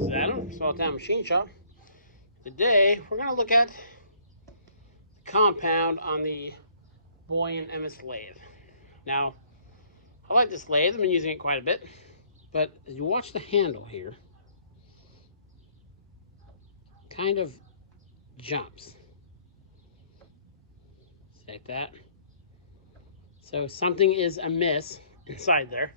This is Adam, Small Town Machine Shop. Today, we're going to look at the compound on the boye and emmes lathe. Now, I like this lathe. I've been using it quite a bit. But as you watch the handle here, kind of jumps. Like that. So something is amiss inside there.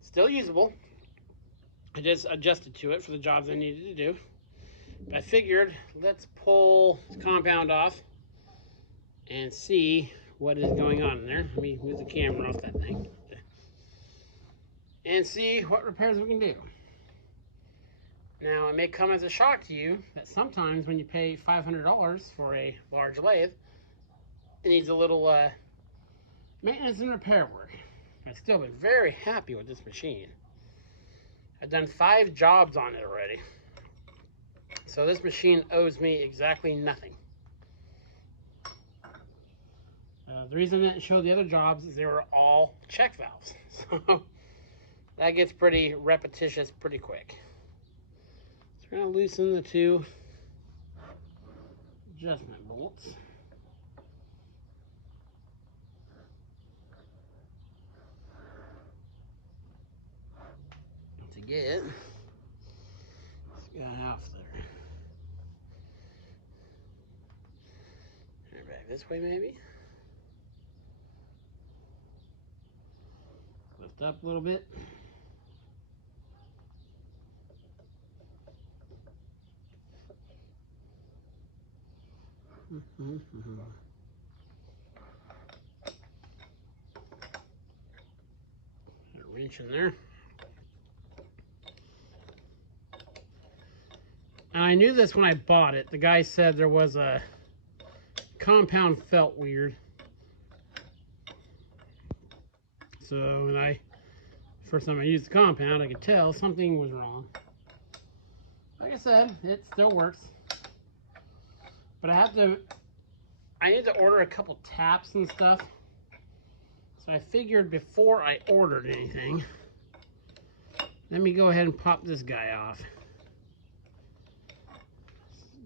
Still usable. I just adjusted to it for the jobs I needed to do. But I figured, let's pull the compound off and see what is going on in there. Let me move the camera off that thing. And see what repairs we can do. Now, it may come as a shock to you that sometimes when you pay $500 for a large lathe, it needs a little maintenance and repair work. I've still been very happy with this machine. I've done 5 jobs on it already. So this machine owes me exactly nothing. The reason I didn't show the other jobs is they were all check valves. So that gets pretty repetitious pretty quick. So we're going to loosen the 2 adjustment bolts. To get this guy off there. Back this way maybe. Lift up a little bit. Put a wrench in there. And I knew this when I bought it. The guy said there was a compound felt weird. So when first time I used the compound, I could tell something was wrong. Like I said, it still works. But I need to order a couple taps and stuff. So I figured before I ordered anything, let me go ahead and pop this guy off.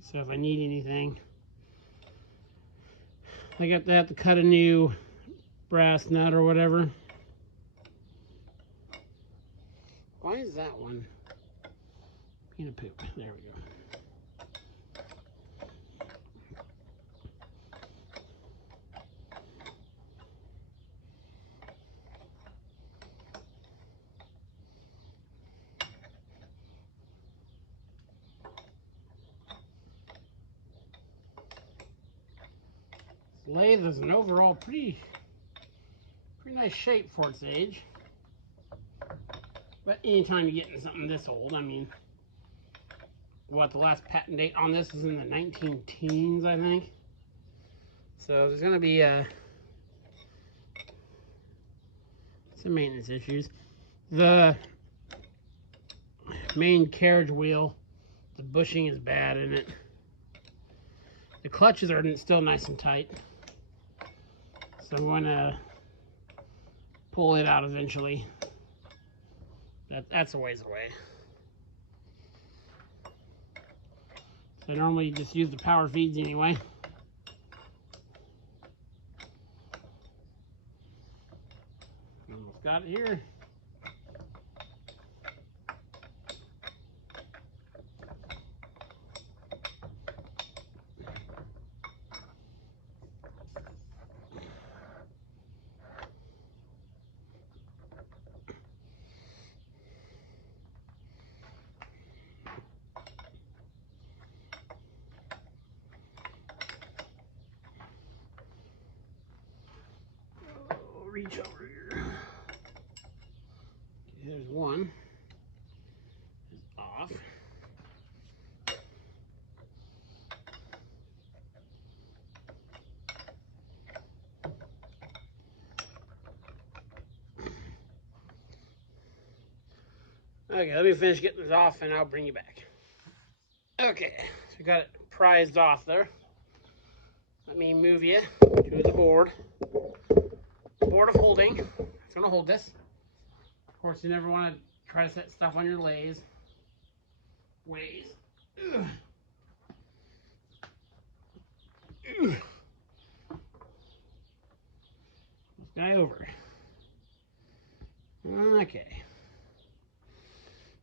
So if I need anything, I got to have to cut a new brass nut or whatever. Why is that one being a poop? There we go. Lathe is an overall pretty nice shape for its age. But anytime you get into something this old, I mean, what, the last patent date on this is in the 19 teens, I think. So there's going to be some maintenance issues. The main carriage wheel, the bushing is bad in it. The clutches are still nice and tight. So I'm going to pull it out eventually. That's a ways away. So I normally just use the power feeds anyway. Almost got it here. Reach over here. Okay, there's one. It's off. Okay, let me finish getting this off and I'll bring you back. Okay, so we got it prized off there. Let me move you to the board. Board of holding. It's going to hold this. Of course, you never want to try to set stuff on your lathe. ways. Ugh. Ugh. This guy over. Okay.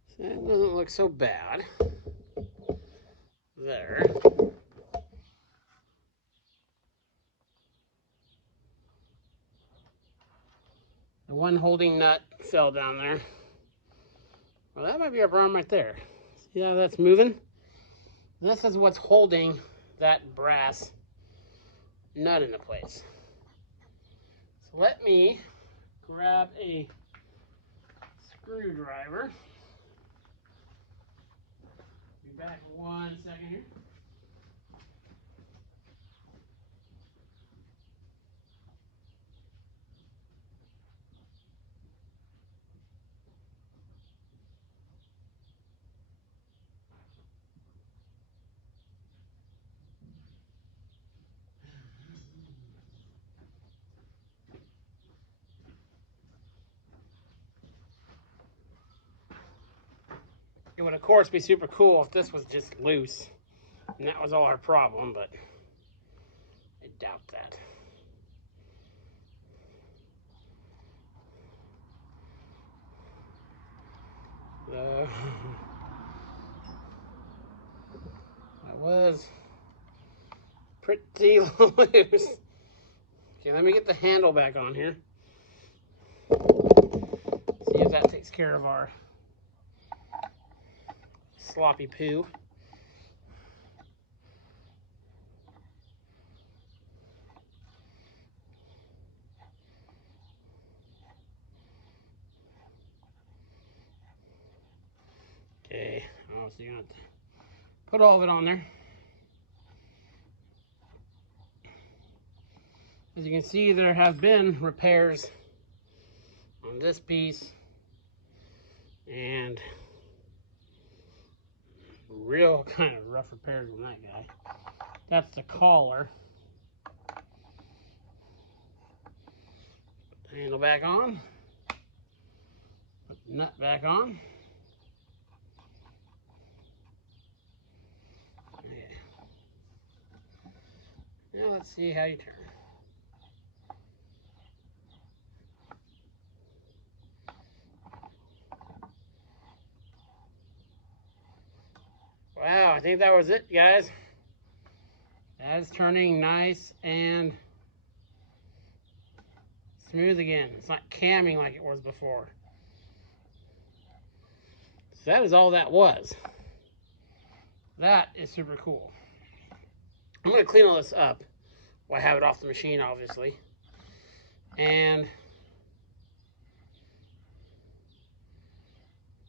So that doesn't look so bad. There. The one holding nut fell down there. Well, that might be our problem right there. See how that's moving? This is what's holding that brass nut into place. So let me grab a screwdriver. Be back in 1 second here. It would, of course, be super cool if this was just loose and that was all our problem, but I doubt that. That was pretty loose. Okay, let me get the handle back on here. See if that takes care of our sloppy poo. Okay, oh, so you're gonna put all of it on there. As you can see, there have been repairs on this piece and real kind of rough repairs on that guy. That's the collar. Put the handle back on. Put the nut back on. Okay. Now let's see how you turn. Wow, I think that was it, guys. That is turning nice and smooth again. It's not camming like it was before. So that is all that was. That is super cool. I'm going to clean all this up. Well, I have it off the machine, obviously. And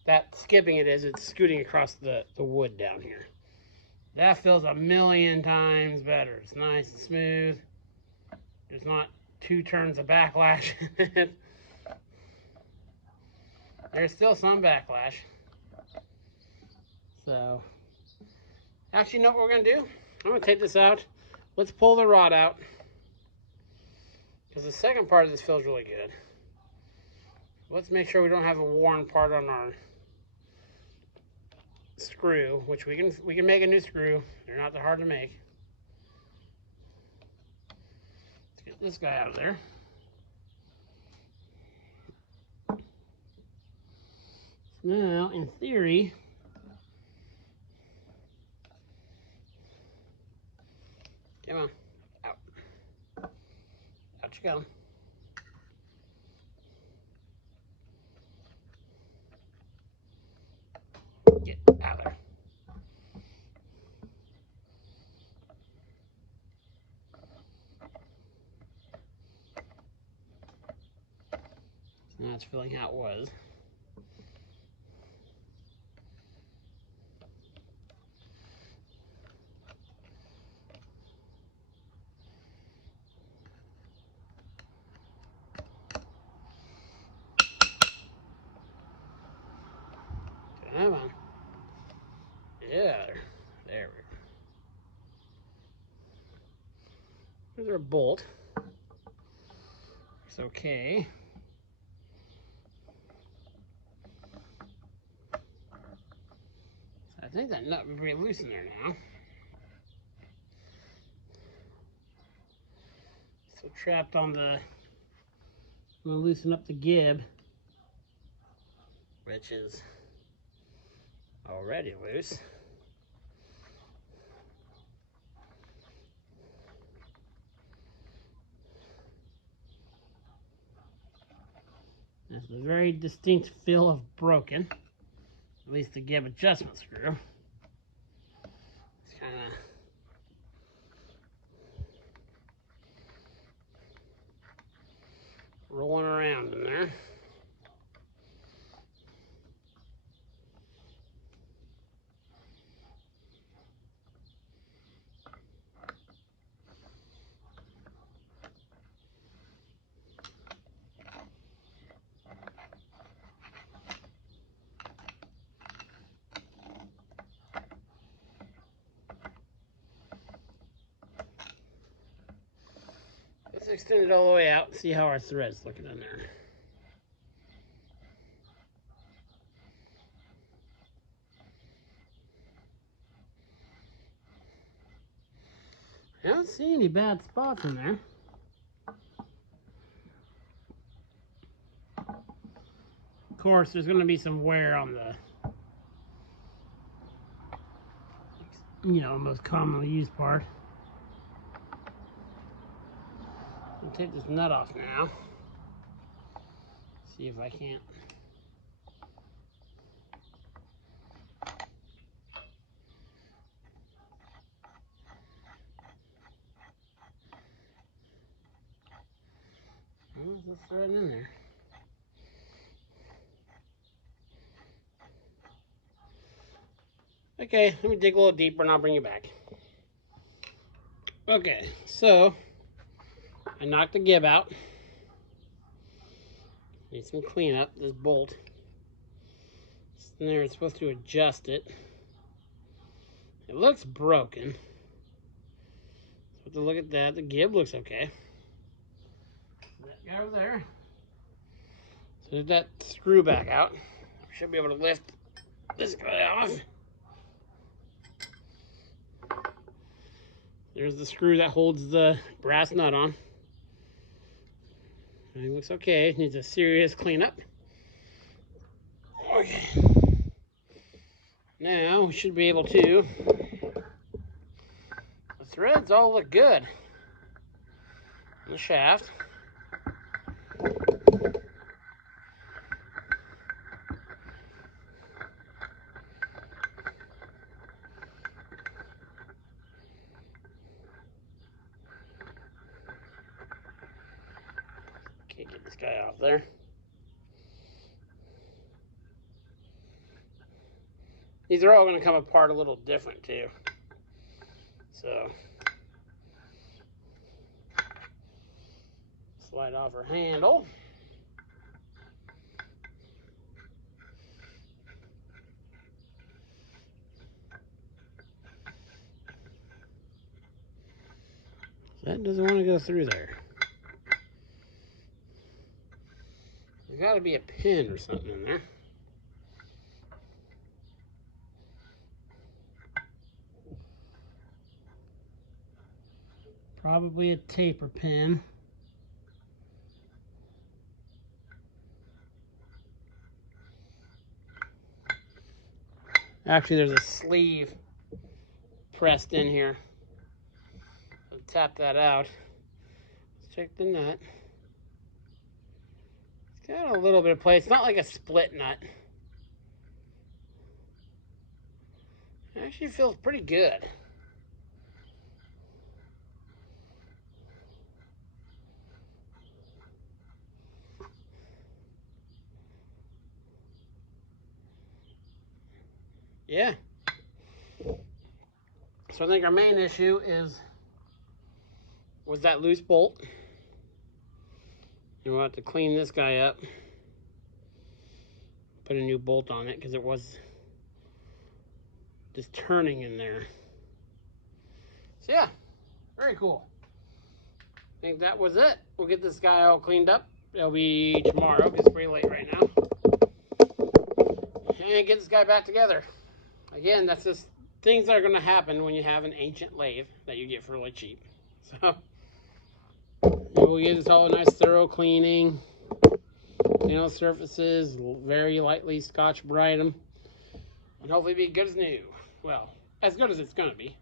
that skipping it's scooting across the wood down here. That feels a million times better. It's nice and smooth. There's not 2 turns of backlash in it. There's still some backlash. So, actually, you know what we're going to do? I'm going to take this out. Let's pull the rod out. Because the second part of this feels really good. Let's make sure we don't have a worn part on our screw, which we can make a new screw. They're not that hard to make. Let's get this guy out of there. Now, in theory, come on, out. Out you go. Get out of there. So now it's filling how it was. Come on. Yeah, there we go. There's our bolt. It's okay. So I think that nut would be loose in there now. So trapped on the, I'm gonna loosen up the gib, which is already loose. There's a very distinct feel of broken, at least the gib adjustment screw. It's kind of rolling around in there. Let's extend it all the way out and see how our thread's looking in there. I don't see any bad spots in there. Of course, there's going to be some wear on the, most commonly used part. I'll take this nut off now. See if I can't. There's the thread in there. Okay, let me dig a little deeper and I'll bring you back. Okay, so I knocked the gib out. Need some cleanup. This bolt. It's in there. It's supposed to adjust it. It looks broken. So to look at that, the gib looks okay. That guy over there. So there's that screw back out. Should be able to lift this guy off. There's the screw that holds the brass nut on. It looks okay. It needs a serious cleanup. Okay. Now we should be able to. The threads all look good. The shaft. Can't get this guy off there. These are all going to come apart a little different too. So, slide off her handle. That doesn't want to go through there. There's got to be a pin or something in there. Probably a taper pin. Actually, there's a sleeve pressed in here. So tap that out. Let's check the nut. It's got a little bit of play. It's not like a split nut. It actually feels pretty good. Yeah. So I think our main issue was that loose bolt. And we'll have to clean this guy up. Put a new bolt on it because it was just turning in there. So yeah, very cool. I think that was it. We'll get this guy all cleaned up. It'll be tomorrow because it's pretty late right now. And get this guy back together. I again, that's just things that are going to happen when you have an ancient lathe that you get for really cheap. So we'll give this all a nice thorough cleaning. Clean all the surfaces, very lightly Scotch-Brite them, and hopefully be good as new. Well, as good as it's going to be.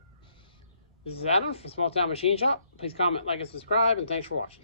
This is Adam from Small Town Machine Shop. Please comment, like, and subscribe, and thanks for watching.